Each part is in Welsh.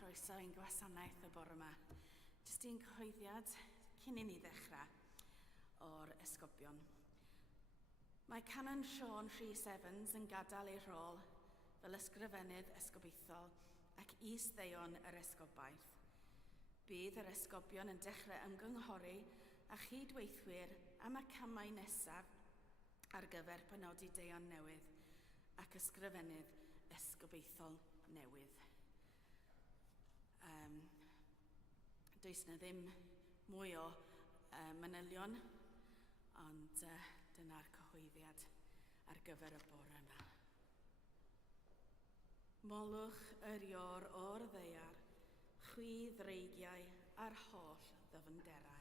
croeso i'n gwasanaeth y bore yma. Jyst un cyhoeddiad cyn i ni ddechrau o'r esgobion. Mae Canon Siôn Rhys Evans yn gadael ei rôl fel ysgrifennydd esgobaethol ac is-ddeion yr esgobaeth. Bydd yr esgobion yn dechrau ymgynghori a chydweithwyr am y camau nesaf ar gyfer penodi deion newydd ac ysgrifennydd esgobaethol newydd. Does na ddim mwy o manylion, ond dyna'r cyhoeddiad ar gyfer y bore yma. Molwch yr ior o'r ddeiar, chwi ddreigiau a'r holl ddyfnderau.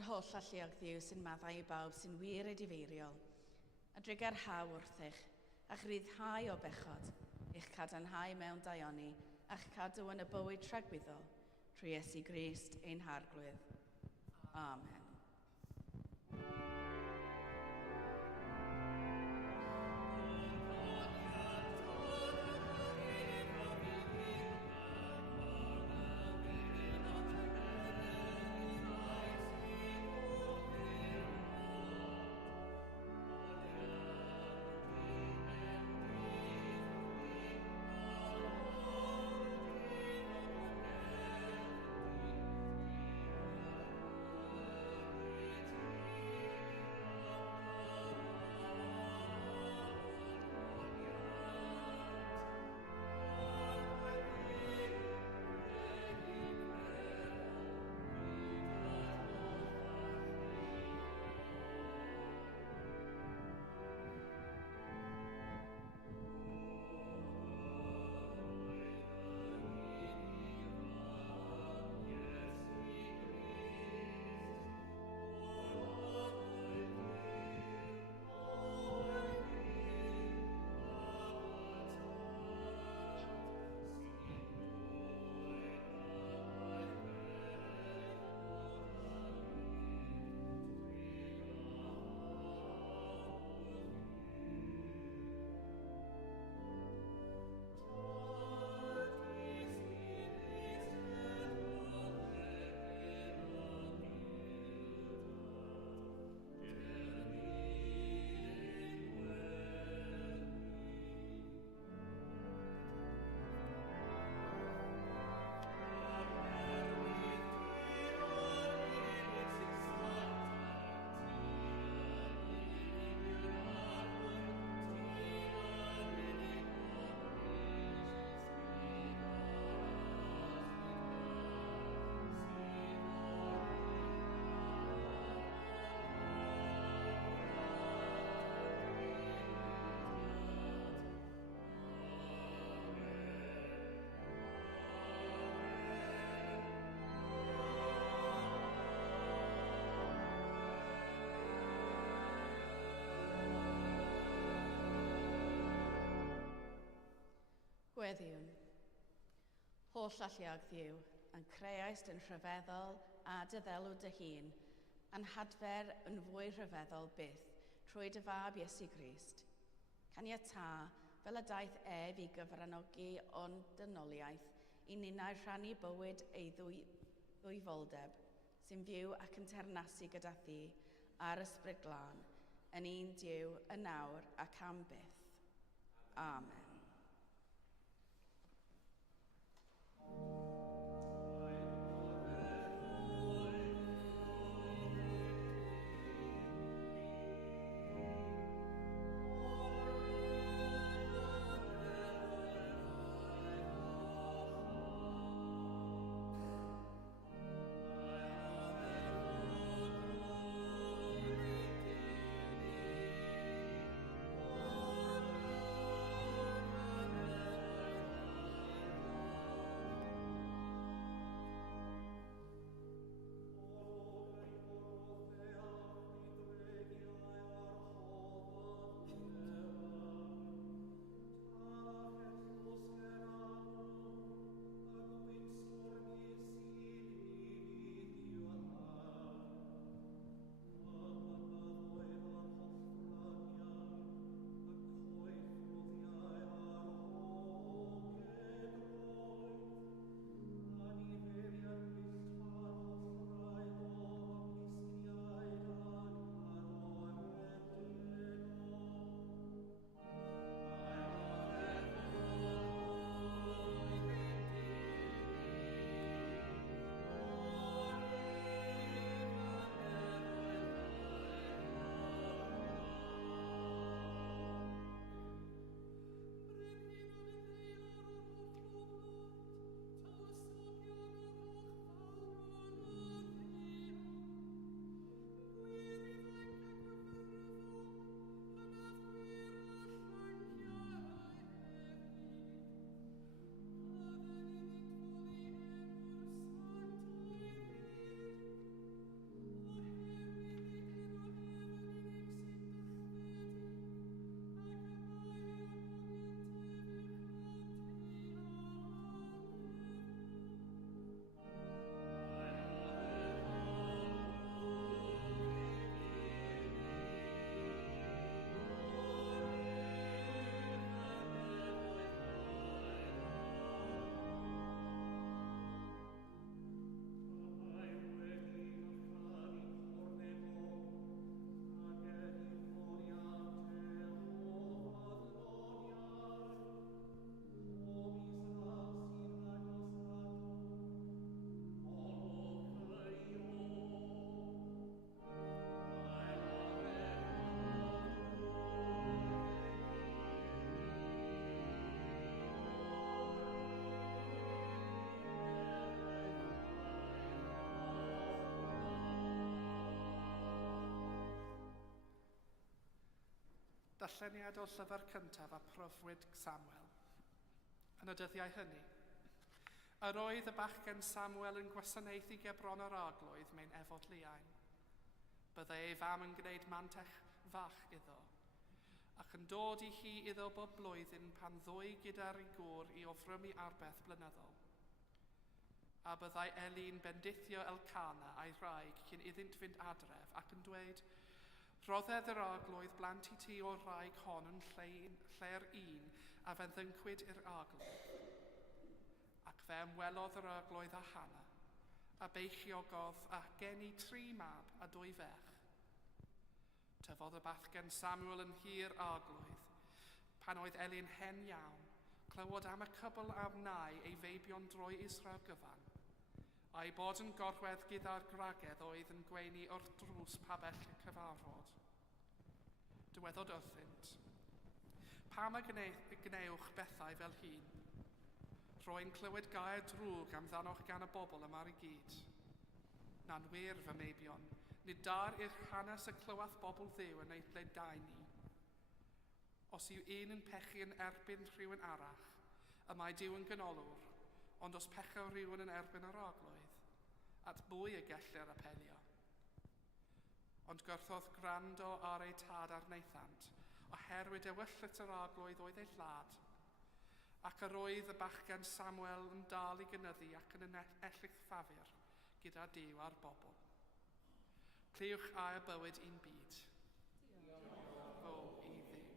yr holl alluog ddiw sy'n maddau i bawb sy'n wir ei difeiriol, a drigar haw wrthych, a'ch ryddhau o bechod, eich cadarnhau mewn daioni, a'ch cadw yn y bywyd tragwyddol, trwy Iesu Grist ein harglwydd. Amen. Gweddiwn. Holl alluog ddiw, yn creaist yn rhyfeddol a dyddelw dy hun, a'n hadfer yn fwy rhyfeddol byth trwy dy fab Iesu Grist. Caniata fel y daeth ef i gyfranogi o'n dynoliaeth i ninnau rhannu bywyd ei ddwyfoldeb sy'n fyw ac yn ternasu gyda thi a'r ysbryd glân, yn un Duw, yn nawr ac am byth. Amen. darlleniad o'r llyfr cyntaf a proffwyd Samuel. Yn y dyddiau hynny, yr oedd y bachgen Samuel yn gwasanaethu gebron yr arglwydd mewn efod Liain. Byddai ei fam yn gwneud mantell fach iddo, ac yn dod i hi iddo bob blwyddyn pan ddwy gyda'r ei gŵr i ofrwm i arbeth blynyddol. A byddai Elin bendithio Elcana a'i wraig cyn iddynt fynd adref ac yn dweud, roddedd yr arglwydd blant i ti o'r wraig hon yn lle'r un a feddyncwyd i'r arglwydd. Ac fe ymwelodd yr arglwydd â Hana, a beichiogodd a geni 3 mab a 2 fech. Tyfodd y bachgen Samuel yn hir arglwydd, pan oedd Elin hen iawn, clywod am y cybl a wnau ei feibion droi Israel gyfan, a'i bod yn gorwedd gyda'r gragedd oedd yn gweini o'r drws pa bell y cyfarfod. Dyweddodd wrthynt, pam y gnewch bethau fel hyn? Rwy'n clywed gair drwg amdanoch gan y bobl yma i gyd. Na'n wir fy meibion, nid dar i'r hanes y clywath bobl ddew yn ei bledau ni. Os yw un yn pechu yn erbyn rhywun arall, y mae Duw yn gynolwr, ond os pecha rhywun yn erbyn yr arglwydd, at bwy y gellir apelio. Ond gwrthodd gwrando ar ei tad ar neithant, oherwydd ewyllus yr arglwydd oedd ei llad, ac yr oedd y bachgen Samuel yn dal i gynyddu ac yn ellyll ffafur gyda Duw a'r bobl. Cliwch a'r bywyd i'n byd. Fo i Dduw.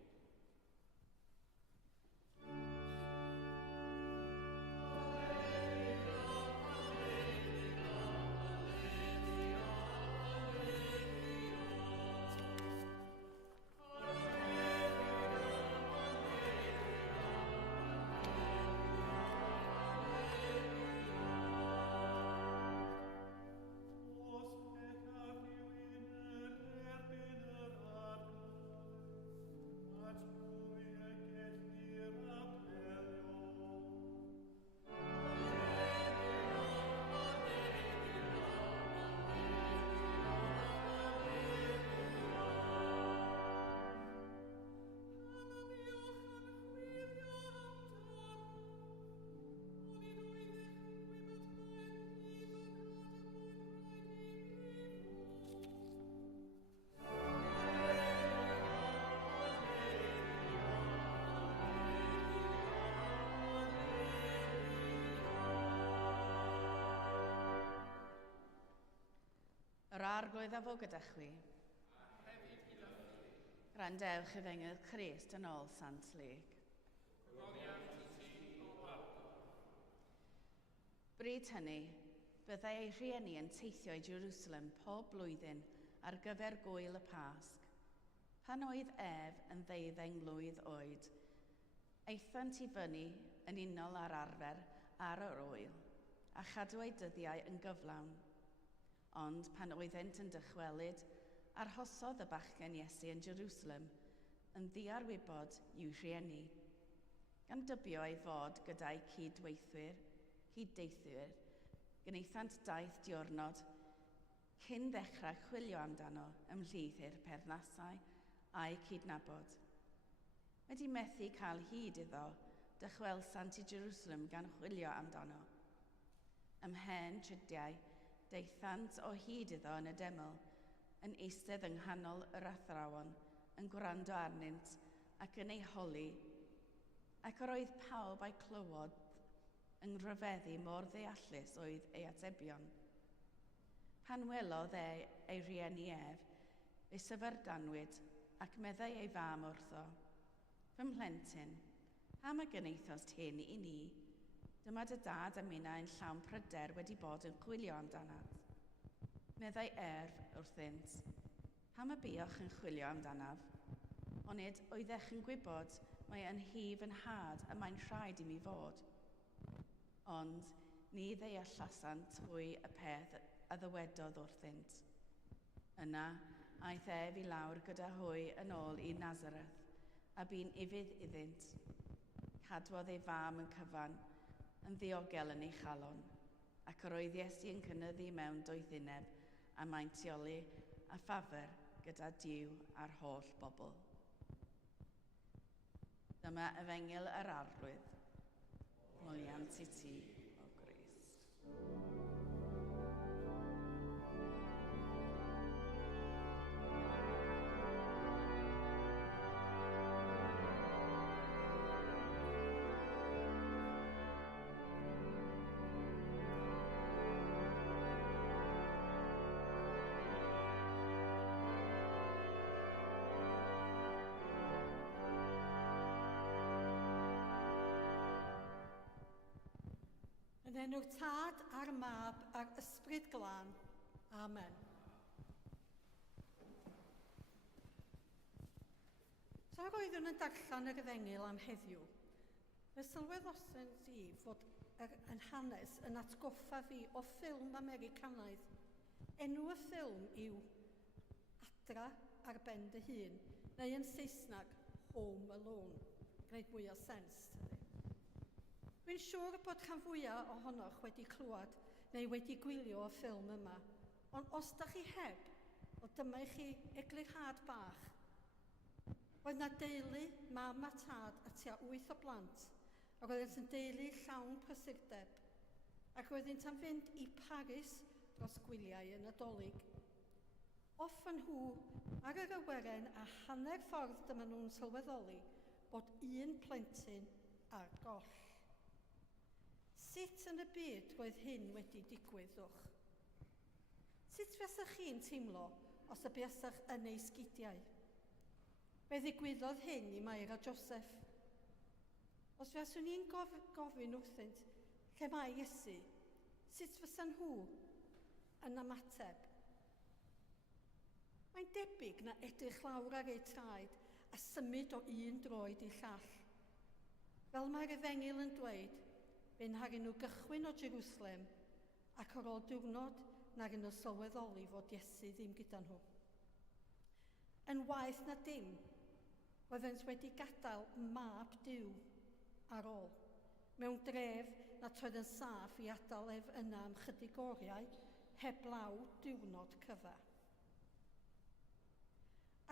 Yr arglwydd a fo gyda chwi. Randewch i fengydd Crist yn ôl Sant Lig. Bryd hynny, byddai ei rhieni yn teithio i Jerusalem pob blwyddyn ar gyfer gwyl y Pasg. Pan oedd ef yn 12 mlwydd oed, eithant i fyny yn unol ar arfer ar yr oel, a chadw ei dyddiau yn gyflawn. Ond pan oeddent yn dychwelyd, arhosodd y bachgen Iesu yn Jerusalem yn ddiarwybod i'w rhieni, gan dybio ei fod gyda'i cyddeithwyr, gneithant 2 diwrnod, cyn ddechrau chwilio amdano ymhlith i'r perthnasau a'i cydnabod. Wedi methu cael hyd iddo, dychwelsant i Jerusalem gan chwilio amdano. Ymhen trydiau, deithant o hyd iddo yn y deml, yn eistedd yng nghanol yr athrawon, yn gwrando arnynt ac yn ei holi, ac yr oedd pawb a'i clywod yn rhyfeddu mor ddeallus oedd ei atebion. Pan welodd ei rhieni ef, ei syfyrdanwyd ac meddai ei fam wrtho, fy mhlentyn, pam y gneithos hyn i ni? Dyma dy dad a minna yn llawn pryder wedi bod yn chwilio amdanat. Meddai wrthynt, pam y buoch yn chwilio amdanaf? Onid oeddech yn gwybod mae yn hif yn had y mae'n rhaid i mi fod. Ond ni ddeallasant hwy y peth a ddywedodd wrthynt. Yna, aeth ef i lawr gyda hwy yn ôl i Nazareth, a bu'n ifydd iddynt. Cadwodd ei fam yn cyfan, yn ddiogel yn ei chalon, ac yr oedd Iesu yn cynyddu mewn doethineb a mae'n tioli a ffafr gyda Duw a'r holl bobl. Dyma efengil yr arglwydd, moliant i ti o Grist. Yn enw'r Tad a'r Mab a'r Ysbryd Glân. Amen. Tra roeddwn yn darllen yr efengil am heddiw, fe sylweddosyn i fod yn hanes yn atgoffa fi o ffilm Americanaidd. Enw y ffilm yw Adra ar ben dy hun, neu yn Saesneg Home Alone. Gwneud mwy o sens. Dwi'n siŵr bod rhan fwyaf ohonoch wedi clywed neu wedi gwylio y ffilm yma, ond os da chi heb, o dyma i chi eglurhad bach. Roedd na deulu, mam a tad a tua 8 o blant, a roedd yn deulu llawn prysurdeb, ac roedd yn fynd i Paris dros gwyliau y Nadolig. Off yn nhw ar yr awyren a hanner ffordd dyma nhw'n sylweddoli bod un plentyn ar goll. Sut yn y byd roedd hyn wedi digwyddwch? Sut fesach chi'n teimlo os y buasach yn ei sgidiau? Fe ddigwyddodd hyn i Mair a Joseph. Os feswn ni'n gofyn wrthynt, lle mae Iesu, sut fysa'n nhw yn ymateb? Mae'n debyg na edrych lawr ar ei traed a symud o un droed i llall. Fel mae'r efengil yn dweud, fe'n haru nhw gychwyn o Jerusalem ac ar ôl diwrnod na'r nhw sylweddoli fod Iesu ddim gyda nhw. Yn waeth na dim, roeddent wedi gadael mab Duw ar ôl, mewn dref nad oedd yn saff i adael ef yna am chydig oriau heblaw diwrnod cyfa.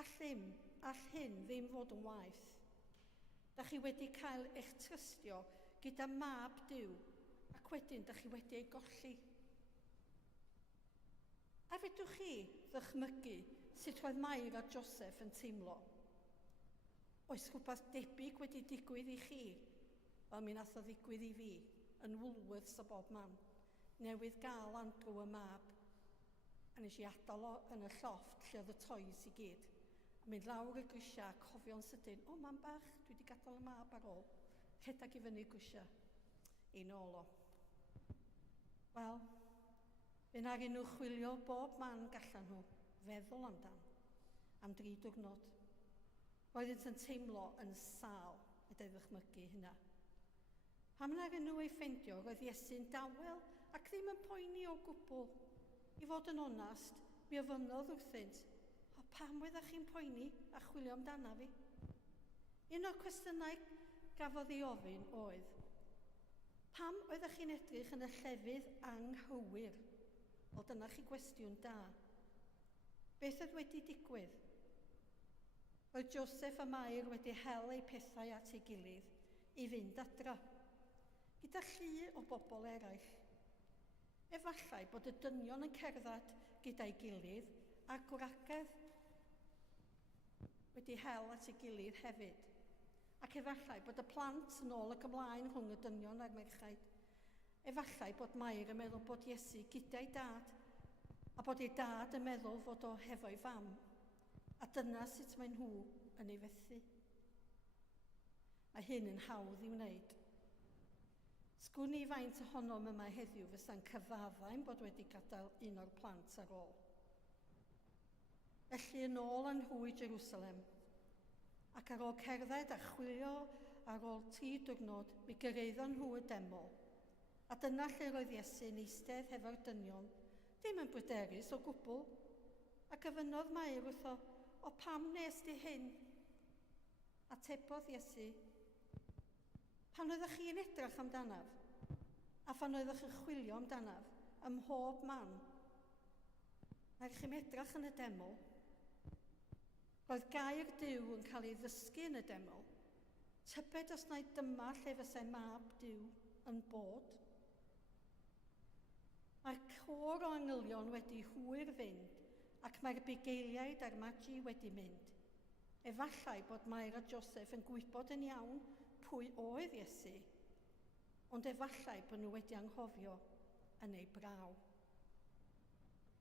All hyn ddim fod yn waeth. Da chi wedi cael eich trystio gyda mab Duw, ac wedyn da chi wedi ei golli. A fedrwch chi ddychmygu sut roedd Mair a Joseph yn teimlo? Oes rhywbeth debyg wedi digwydd i chi, fel mi nath o ddigwydd i fi, yn Woolworths o bob man, newydd gael Andrew y mab, a nes i adael o yn y llofft lle oedd y toys i gyd. A mynd lawr y grisia, cofio'n sydyn, o mam bach, dwi wedi gadael y mab ar ôl. Rhedag i fyny grisia, ei nôl o. Wel, fe na'r nhw chwilio bob man gallan nhw, feddwl amdan, am 3 diwrnod. Roeddent yn teimlo yn sâl, y ddychmygu hynna. Pam na'r nhw ei ffeindio, roedd Iesu'n dawel ac ddim yn poeni o gwbl. I fod yn onast, mi ofynnodd wrthynt, o pam weddach chi'n poeni a chwilio amdana fi? Un o'r cwestiynau gafodd ei ofyn oedd, pam oeddech chi'n edrych yn y llefydd anghywir? Wel, dyna chi gwestiwn da. Beth oedd wedi digwydd? Roedd Joseph a Mair wedi hel eu pethau at ei gilydd i fynd adra, gyda llu o bobl eraill. Efallai bod y dynion yn cerdded gyda'i gilydd a gwragedd wedi hel at ei gilydd hefyd. Ac efallai bod y plant yn ôl ac ymlaen rhwng y dynion a'r merchaid. Efallai bod Mair yn meddwl bod Iesu gyda'i dad, a bod ei dad yn meddwl fod o hefo'i fam, a dyna sut mae nhw yn ei fethu. Mae hyn yn hawdd i'w wneud. Sgwn i faint ohonom yma heddiw fysa'n cyfaddain bod wedi gadael un o'r plant ar ôl. Felly yn ôl yn nhw i Jerusalem, ac ar ôl cerdded a chwilio ar ôl 3 diwrnod, mi gyrraeddon nhw y deml. A dyna lle roedd Iesu'n eistedd hefo'r dynion, ddim yn bryderus o gwbl, ac yfynnodd Mair wrtho, o pam nes di hyn? Atebodd Iesu, pan oeddech chi'n edrych amdanaf, a pan oeddech yn chwilio amdanaf, ym mhob man. Mae'r chi'n edrych yn y deml, roedd gair Duw yn cael ei ddysgu yn y deml, Tybed os na dyma lle fysai mab Duw yn bod. Mae'r côr o angylion wedi hwyr fynd ac mae'r bugeiliaid a'r magi wedi mynd. Efallai bod Mair a Joseph yn gwybod yn iawn pwy oedd Iesu, ond efallai bod nhw wedi anghofio yn ei braw.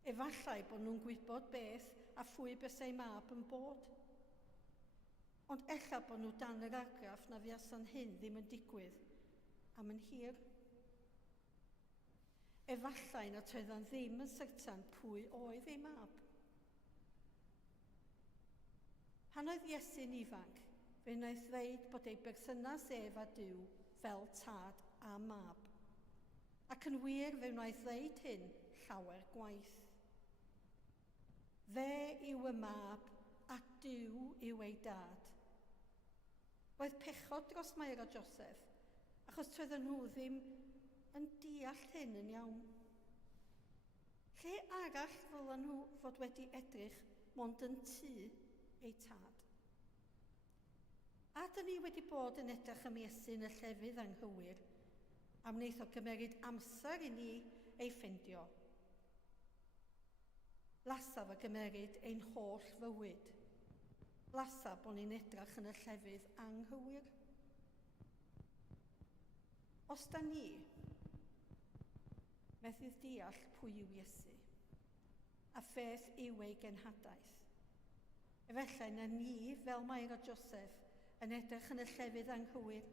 Efallai bod nhw'n gwybod beth a phwy bysau mab yn bod. Ond ella bod nhw dan yr argraff na fuasa'n hyn ddim yn digwydd am yn hir. Efallai na toeddan ddim yn syrtan pwy oedd ei mab. Pan oedd Iesu'n ifanc, fe wnaeth ddweud bod ei berthynas ef a Duw fel tad a mab. Ac yn wir fe wnaeth ddweud hyn llawer gwaith. Fe yw y mab a Duw yw ei dad. Roedd pechod dros Mair a Joseph, achos toedden nhw ddim yn deall hyn yn iawn. Lle arall ddylen nhw fod wedi edrych mond yn tŷ ei tad. A dyn ni wedi bod yn edrych am Iesu yn y llefydd anghywir, am wneith o gymeryd amser i ni ei ffindio. Lasaf a gymeryd ein holl fywyd. Lasaf bod ni'n edrych yn y llefydd anghywir. Os da ni methu deall pwy yw Iesu, a pheth yw ei genhadaeth, efallai na ni, fel Mair a Joseph, yn edrych yn y llefydd anghywir.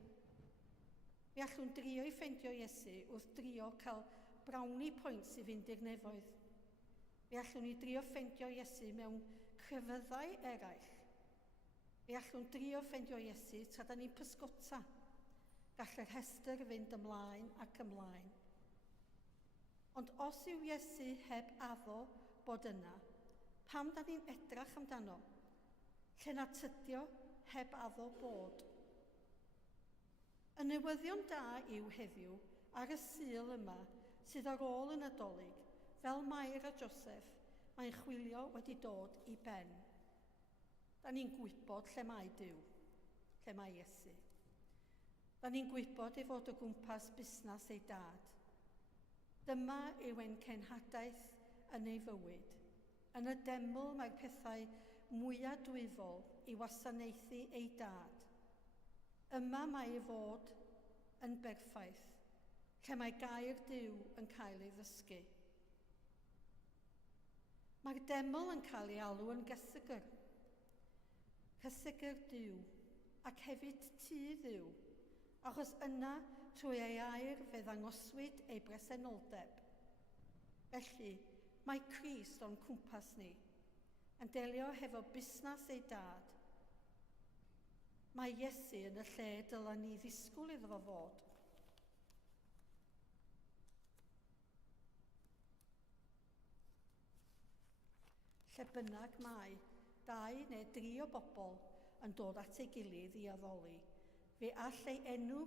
Fe allwn drio i ffeindio Iesu wrth drio cael brownie points i fynd i'r nefoedd. Fe allwn ni drio ffeindio Iesu mewn crefyddau eraill. Fe allwn drio ffeindio Iesu tra da ni'n pysgota. Gall yr rhestr fynd ymlaen ac ymlaen. Ond os yw Iesu heb addo bod yna, pam da ni'n edrach amdano? Lle na tydio heb addo bod. Y newyddion da yw heddiw ar y Sul yma sydd ar ôl y Nadolig, fel Mair a Joseph, mae'n chwilio wedi dod i ben. Da ni'n gwybod lle mae Duw, lle mae Iesu. Da ni'n gwybod ei fod o gwmpas busnes ei dad. Dyma yw ein cenhadaeth yn ei fywyd. Yn y deml mae'r pethau mwyaf dwyfol i wasanaethu ei dad. Yma mae ei fod yn berffaith, lle mae gair Duw yn cael ei ddysgu. Mae'r deml yn cael ei alw yn gysygyr. Cysygyr Duw, ac hefyd tŷ Dduw, achos yna trwy ei air fe ddangoswyd ei bresenoldeb. Felly, mae Crist o'n cwmpas ni, yn delio hefo busnes ei dad. Mae Iesu yn y lle dyla ni ddisgwyl iddo fo fod. Lle bynnag mae 2 neu 3 o bobl yn dod at ei gilydd i addoli, fe all ei enw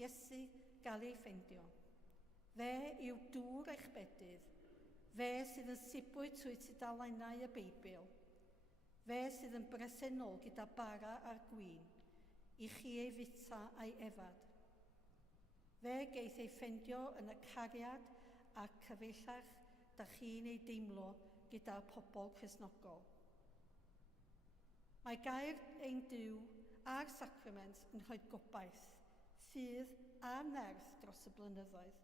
Iesu gael ei ffeindio. Fe yw dŵr eich bedydd, fe sydd yn sibwyd trwy tudalennau y Beibl, fe sydd yn bresennol gyda bara a'r gwyn, i chi ei fita a'i efad. Fe geith ei ffeindio yn y cariad a cyfeillach da chi'n ei deimlo gyda pobl Cristnogol. Mae gair ein Duw a'r sacrament yn rhoi gobaith, ffydd a nerth dros y blynyddoedd.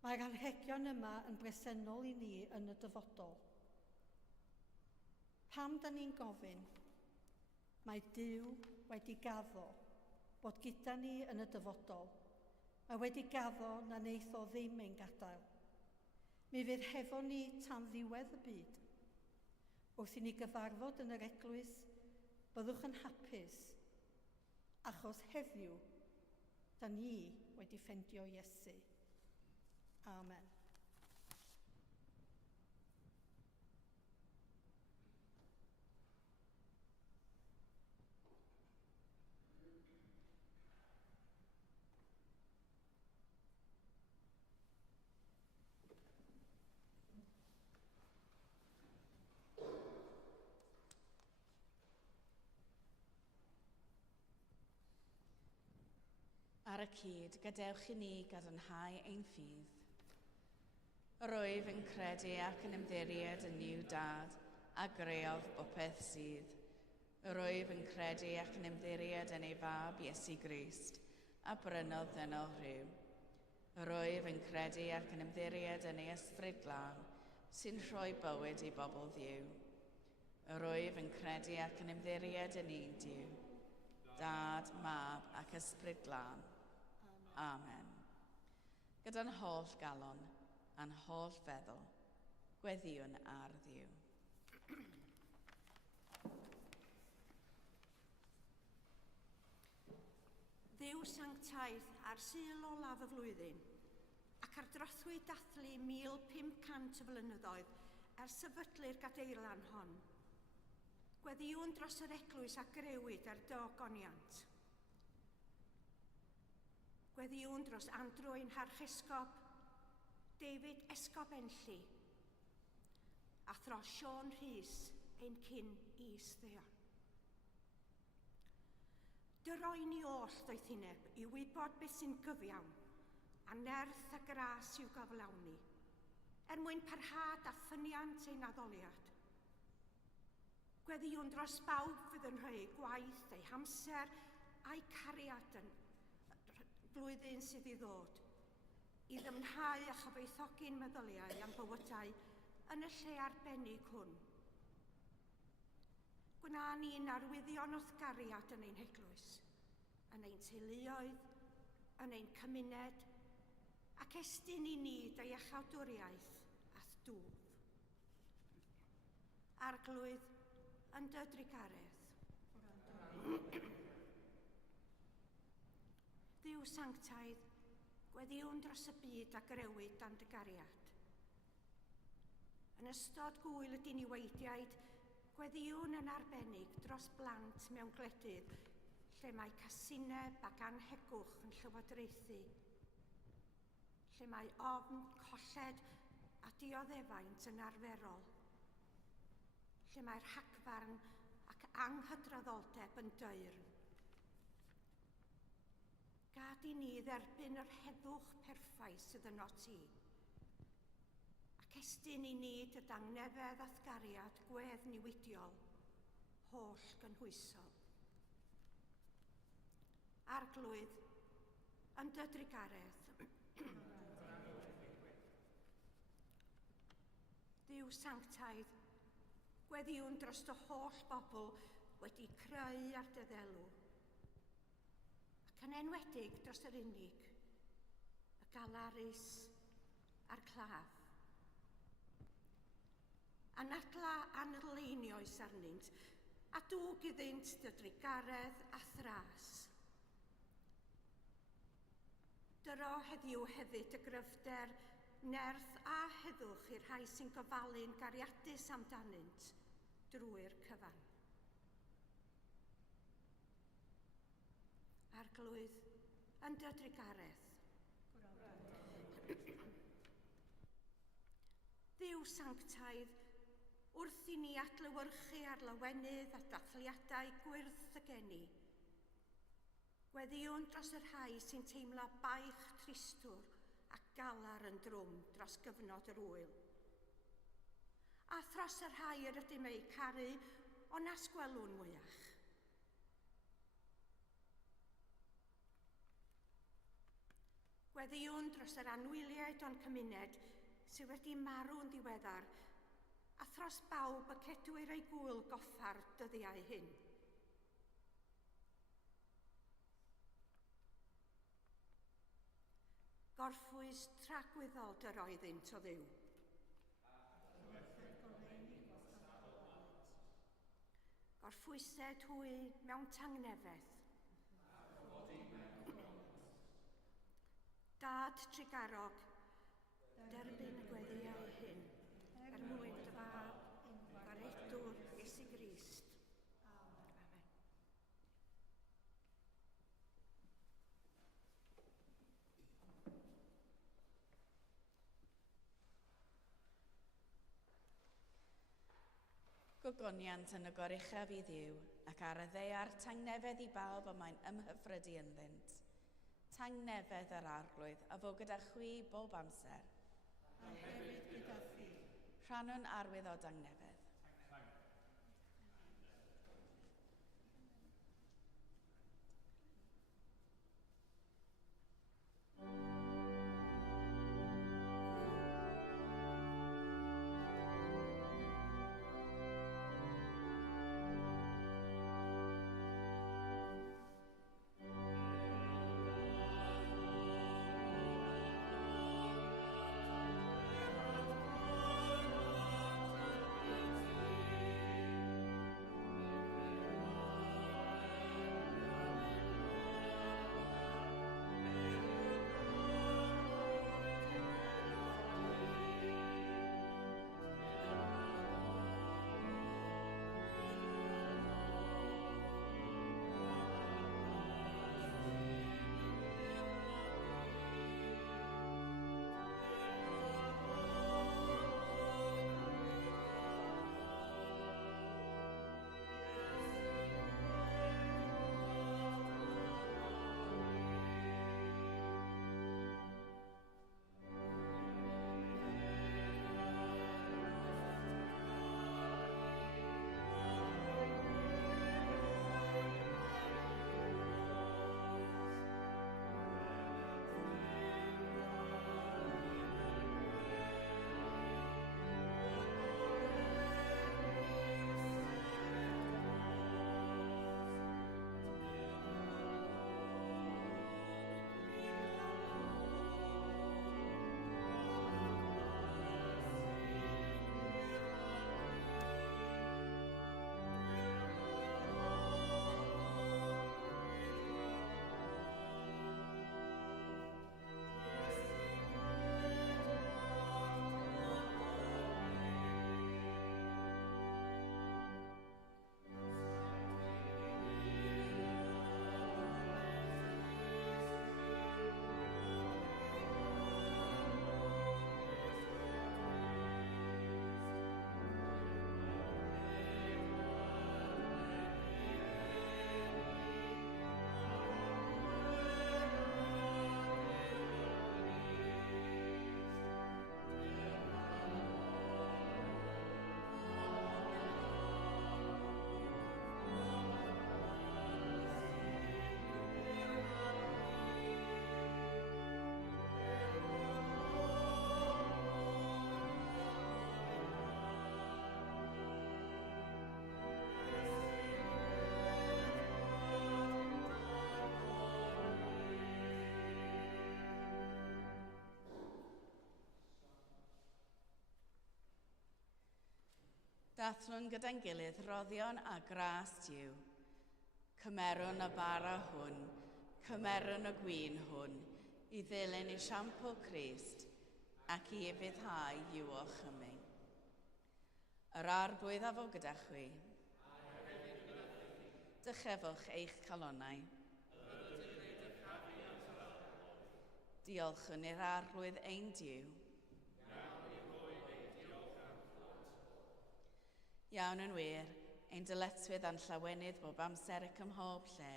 Mae'r anrhegion yma yn bresennol i ni yn y dyfodol. Pam da ni'n gofyn? Mae Duw wedi gaddo bod gyda ni yn y dyfodol. Mae wedi gaddo na wneith o ddim ein gadael. Mi fydd hefo ni tan ddiwedd y byd. Wrth i ni gyfarfod yn yr eglwys, byddwch yn hapus, achos heddiw, da ni wedi ffeindio Iesu. Amen. Ar y cyd, gadewch i ni gadarnhau ein ffydd. Rwyf yn credu ac yn ymddiried yn yw dad, a greodd bopeth sydd. Rwyf yn credu ac yn ymddiried yn ei fab Iesu Grist, a brynodd ddynol rhyw. Rwyf yn credu ac yn ymddiried yn ei ysbryd glân, sy'n rhoi bywyd i bobl ddiw. Rwyf yn credu ac yn ymddiried yn un Duw, Dad, Mab ac ysbryd glân. Amen. Gyda'n holl galon a'n holl feddwl, gweddiwn ar Dduw. Dduw sanctaidd ar Sul olaf y flwyddyn, ac ar drothwy dathlu 1500 o flynyddoedd ers sefydlu'r gadeilan hon. Gweddiwn dros yr eglwys a grewyd ar dy ogoniant. Gweddiwn dros Andrew ein harchesgob, David Esgob Enlli, a thros Siôn Rhys ein cyn is-ddeo. Dy roi ni oll doethineb i wybod beth sy'n gyfiawn, a nerth a gras i'w goflawni, mwyn parhad a ffyniant ein addoliad. Gweddiwn dros bawb fydd yn rhoi gwaith eu hamser a'i cariad yn blwyddyn sydd i ddod, i ddymhau a chyfoethogi'n meddyliau am bywydau yn y lle arbennig hwn. Gwna ni'n arwyddion o'th gariad yn ein heglwys, yn ein teuluoedd, yn ein cymuned, ac estyn i ni dy iachawdwriaeth ath dwf. Arglwydd yn dy drigaredd. Dduw sanctaidd, gweddiwn dros y byd a grewyd dan dy gariad. Yn ystod gwyl y diniweidiaid, gweddiwn yn arbennig dros blant mewn gwledydd lle mae casineb ac anhegwch yn llywodraethu, lle mae ofn, colled a dioddefaint yn arferol, lle mae'r rhagfarn ac anghydraddoldeb yn dyrn. Gad i ni dderbyn yr heddwch perffaith sydd yno ti, ac estyn i ni dy dangnefedd athgariad gwedd niwidiol, holl gynhwysol. Arglwydd yn dy drigaredd. Dduw sanctaidd, gweddiwn dros dy holl bobl wedi creu ar dy ddelw, ac yn enwedig dros yr unig, y galarus a'r claf. Anadleunioes arnynt, a dwg iddynt dy drigaredd a thras. Dyro heddiw hefyd y gryfder, nerth a heddwch i'r rhai sy'n gofalu'n gariadus amdanynt drwy'r cyfan. Arglwydd yn dy drigaredd. Dduw sanctaidd, wrth i ni adlewyrchu ar lawenydd a dathliadau gwyrth y geni, gweddiwn dros yr rhai sy'n teimlo baich tristwr ac galar yn drwm dros gyfnod yr wyl. A thros yr rhai yr ydym ei caru o nasgwelwn mwyach. Gweddiwn dros yr anwyliaid o'n cymuned sydd wedi marw'n ddiweddar, a thros bawb y cedwyr ei gwyl goffar dyddiau hyn. Gorffwys tragwyddol dy roeddynt o Dduw. Gorffwysed hwy mewn tangnefedd. Dad trigarog, derbyn y gweddiau hyn, mwyn dy fab, garedwr Iesu Grist. Amen. Gogoniant yn y goruchaf i Dduw, ac ar y ddeiar tangnefedd i bawb y mae'n ymhyfrydu ynddynt. tangnefedd yr arglwydd a fo gyda chwi bob amser. A hefyd gyda thi. Rhannwn arwydd o dangnefedd. Dathlwn gyda'n gilydd roddion a gras diw. Cymerwn y bara hwn, cymerwn y gwyn hwn, i ddilyn i siampl Crist, ac i ebyddhau yw o chyming. Yr arglwydd a fo gyda chwi. Dychefwch eich calonnau. Diolchwn i'r arglwydd ein diw. Iawn yn wir, ein dyletswydd a'n llawenydd bob amser ac ym mhob lle,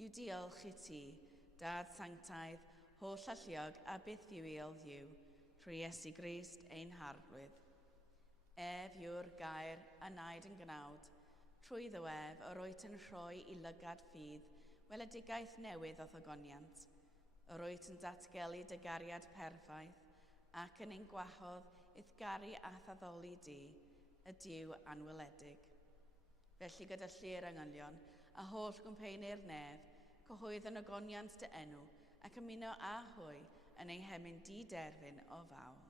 yw diolch i ti, Dad Sanctaidd, holl alluog a bythiwiol ddiw, trwy Iesu Grist ein harglwydd. Ef yw'r gair a naid yn gnawd, trwy ddywef yr wyt yn rhoi i lygad ffydd, weledigaeth newydd o ddogoniant. Yr wyt yn datgelu dy gariad perffaith, ac yn ein gwahodd ithgaru a thaddoli di, y diw anweledig. Felly gyda llu'r angylion a holl gwmpeinir nef, cyhoedd yn ogoniant dy enw ac ymuno â hwy yn ei hemyn di-derfyn o fawl.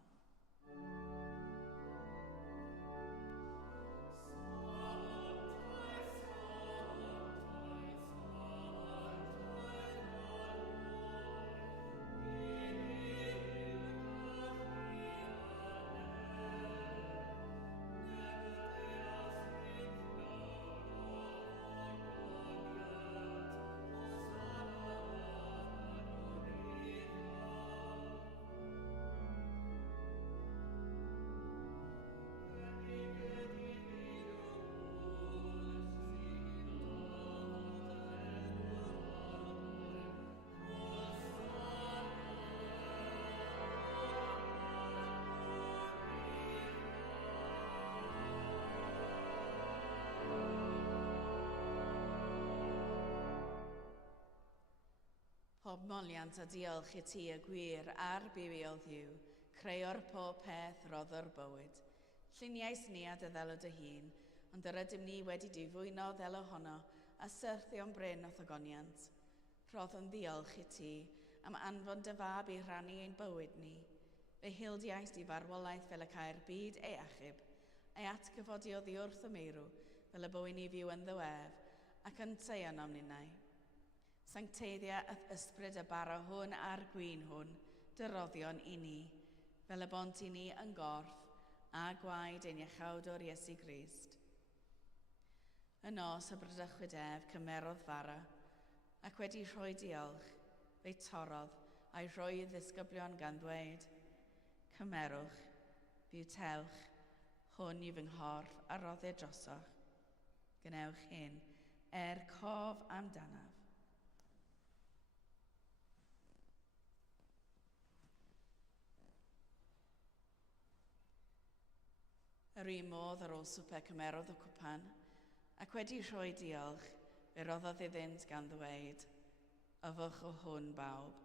Pob moliant a diolch i ti y gwir a'r bywiol ddiw, creuo'r pob peth roddo'r bywyd. Lluniais ni a dy ddelo dy hun, ond yr ydym ni wedi difwyno ddel ohono a syrthio'n bryn o thogoniant. Rhoddwn ddiolch i ti am anfon dy fab i rhannu ein bywyd ni. Fe hildiais di farwolaeth fel y cael byd ei achub, ei atgyfodi oddi wrth y meirw fel y bywyd ni fyw yn ddywef ac yn teion am ninnau. Sancteiddia ysbryd y bara hwn a'r gwyn hwn, dyroddion i ni, fel y bont i ni yn gorff a gwaed ein iechawdwr Iesu Grist. Y nos y brydychwyd ef cymerodd fara, ac wedi rhoi diolch, fe'i torodd a'i rhoi ddisgyblion gan ddweud, cymerwch, bywtewch, hwn yw fy nghorff a roddir drosoch. Gwnewch hyn cof amdanaf. Yr un modd ar ôl swper cymerodd y cwpan, ac wedi rhoi diolch, fe roddodd iddynt gan ddweud, yfwch o hwn bawb,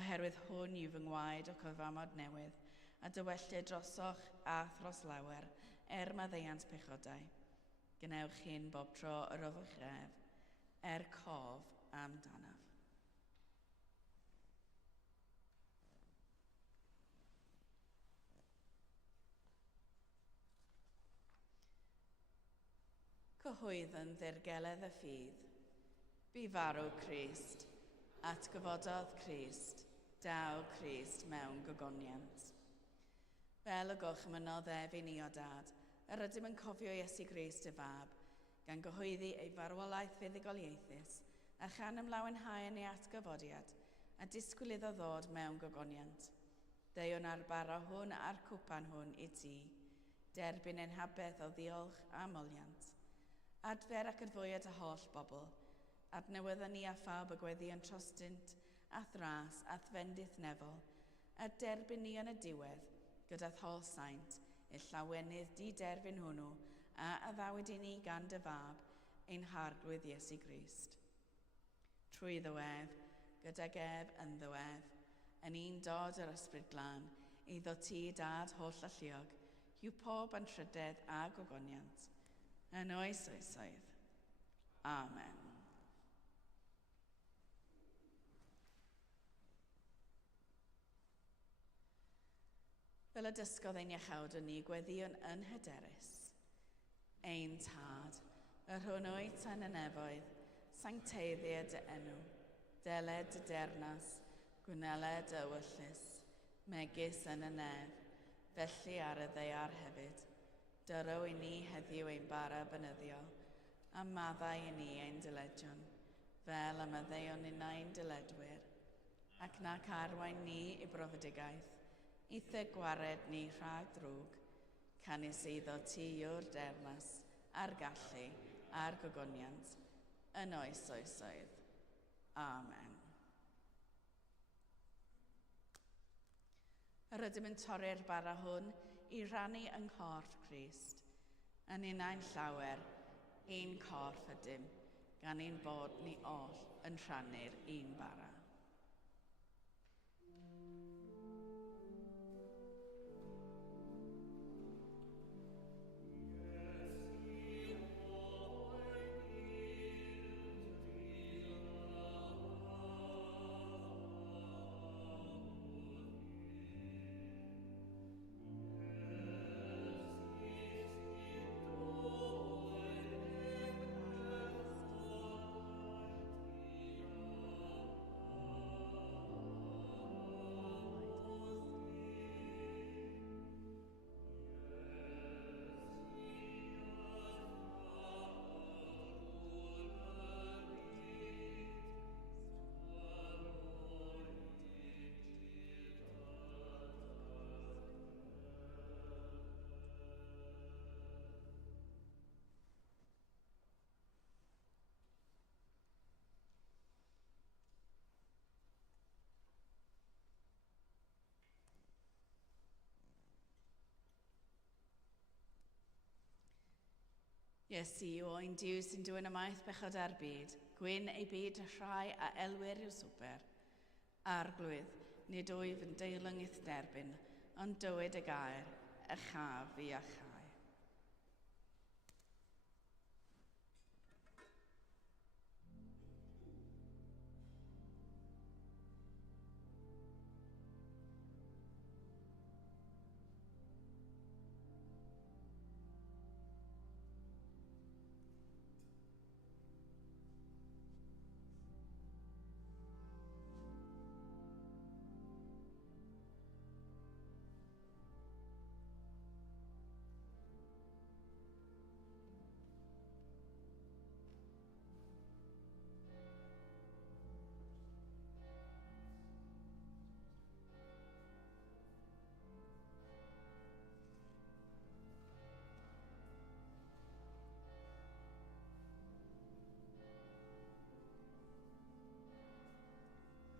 oherwydd hwn yw fy ngwaed o cyfamod newydd, a dywelliau drosoch a thros lawer, maddeuant pechodau. Gwnewch hyn bob tro yr yfwch ef, cof amdanaf. Cyhoedden ddirgeledd y ffydd. Bu farw Crist, atgyfododd Crist, daw Crist mewn gogoniant. Fel y gorchmynodd ef i ni o dad, yr ydym yn cofio Iesu Grist y fab, gan gyhoeddi ei farwolaeth fuddugoliaethus, a chan ymlawenhau yn ei atgyfodiad, a disgwyl iddo ddod mewn gogoniant. Deiwn ar bara hwn a'r cwpan hwn i ti, derbyn ein habeth o ddiolch a moliant. Adfer ac adfwyad y holl bobl, adnewyddon ni a phawb y gweddi yn trostynt, a thras, a thfendith nefol, a derbyn ni yn y diwedd, gyda thol saint, ill llawenydd di-derbyn hwnnw, a addawyd i ni gan dy fab, ein harglwydd Iesu Grist. Trwy ddywef, gyda gef yn ddywef, yn un dod yr ysbryd glân, eiddo ti dad holl alluog, yw pob anrhydedd a gogoniant. Yn oes oesoedd. Amen. Fel y dysgodd ein iechawd ni gweddion yn hyderus. Ein tad, yr hwn oed tan y nefoedd, sancteiddia dy enw, deled dy dernas, gwneled dy ewyllus, megis yn y nef, felly ar y ddeiar hefyd. Dyro i ni heddiw ein bara bynyddiol, a maddau i ni ein dyledion, fel y maddeuon un ein dyledwyr, ac nac arwain ni i brofedigaeth, eitha gwared ni rhag drwg, canis eiddo ti yw'r dernas, a'r gallu, a'r gogoniant, yn oes oesoedd. Amen. Yr ydym yn torri'r bara hwn i rannu yng nghorff Crist, yn unau'n llawer, un corff ydym, gan ein bod ni oll yn rhannu'r un bara. Iesu, o ein Diw sy'n dwyn ymaith bechod ar byd, gwyn ei byd y rhai a elwyr i'w swper. Arglwydd, nid wyf yn deilyngydd derbyn, ond dywed y gair, y chaf i a chau.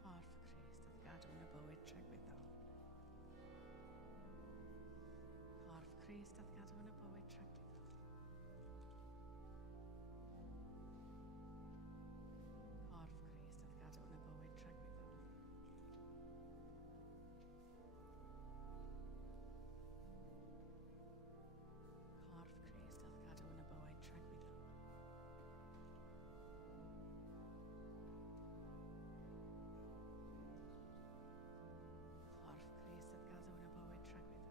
Crist ath gadw yn y bywyd tragweddol. Corff Crist ath gadw yn y bywyd tragweddol. Corff Crist ath gadw yn y bywyd tragweddol. Corff Crist ath gadw yn y bywyd tragweddol.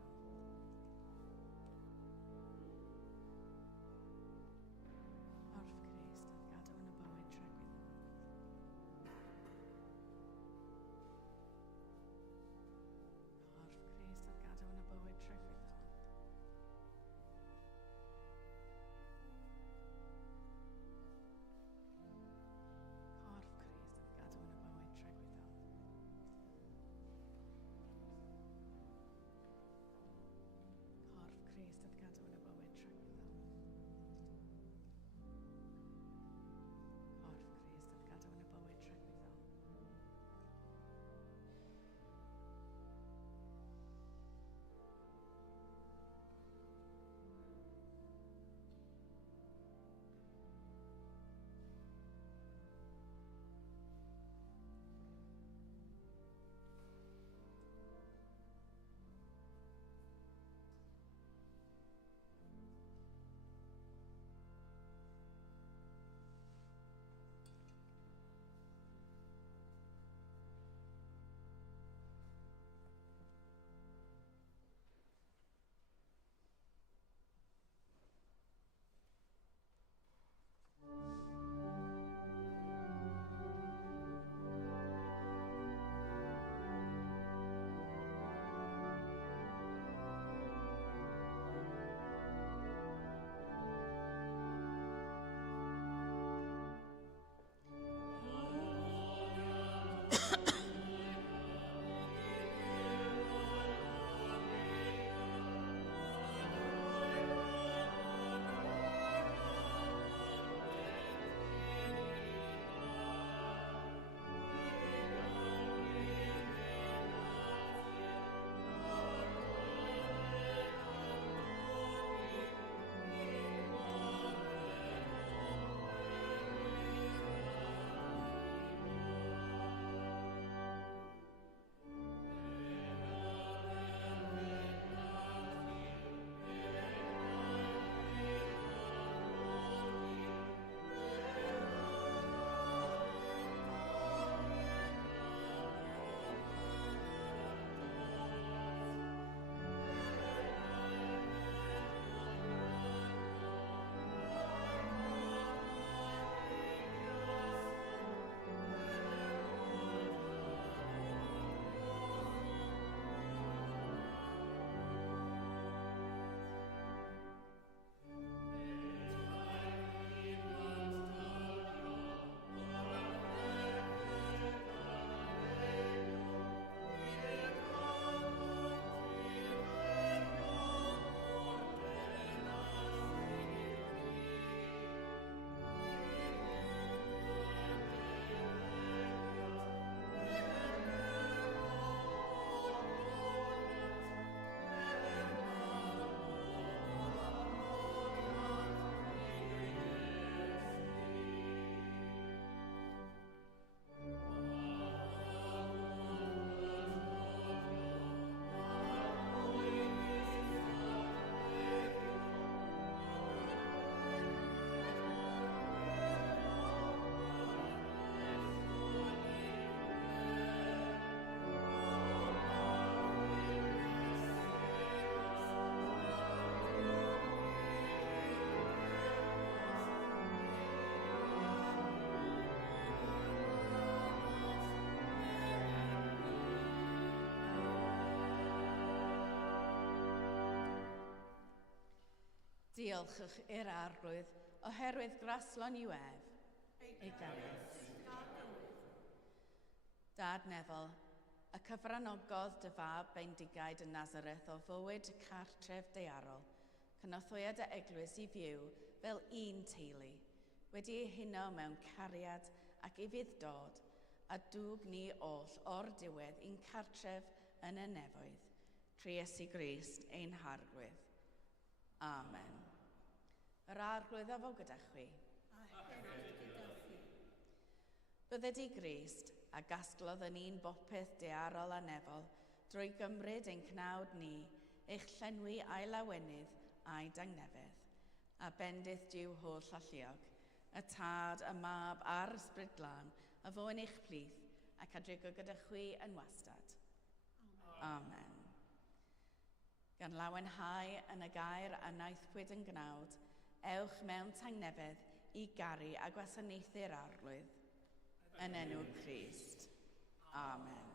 Diolchwch i'r arglwydd oherwydd graslon i wef ei gariad. Dad Nefel, y cyfranogodd dy fab Bendigaid yn Nazareth o fywyd cartref daearol, cynorthwyd y eglwys i fyw fel un teulu, wedi ei huno mewn cariad ac i fydd dod, a dwg ni oll o'r diwedd i'n cartref yn y nefoedd, trwy Iesu Grist ein harglwydd. Amen. Yr arglwydd a fo gyda chwi. A hefyd gyda chi. Bydde di Grist a gasglodd yn un bopeth daearol a nefol drwy gymryd ein cnawd ni, eich llenwi a'i lawenydd a'i dangnefedd, a bendith diw holl alluog, y tad, y mab a'r ysbryd glân, a fo yn eich plith, ac adrygo gyda chwi yn wastad. Amen. Gan lawenhau yn y gair a naethpwyd yn gnawd, ewch mewn tangnefedd i gari a gwasanaethu'r arglwydd. Yn enw Crist. Amen.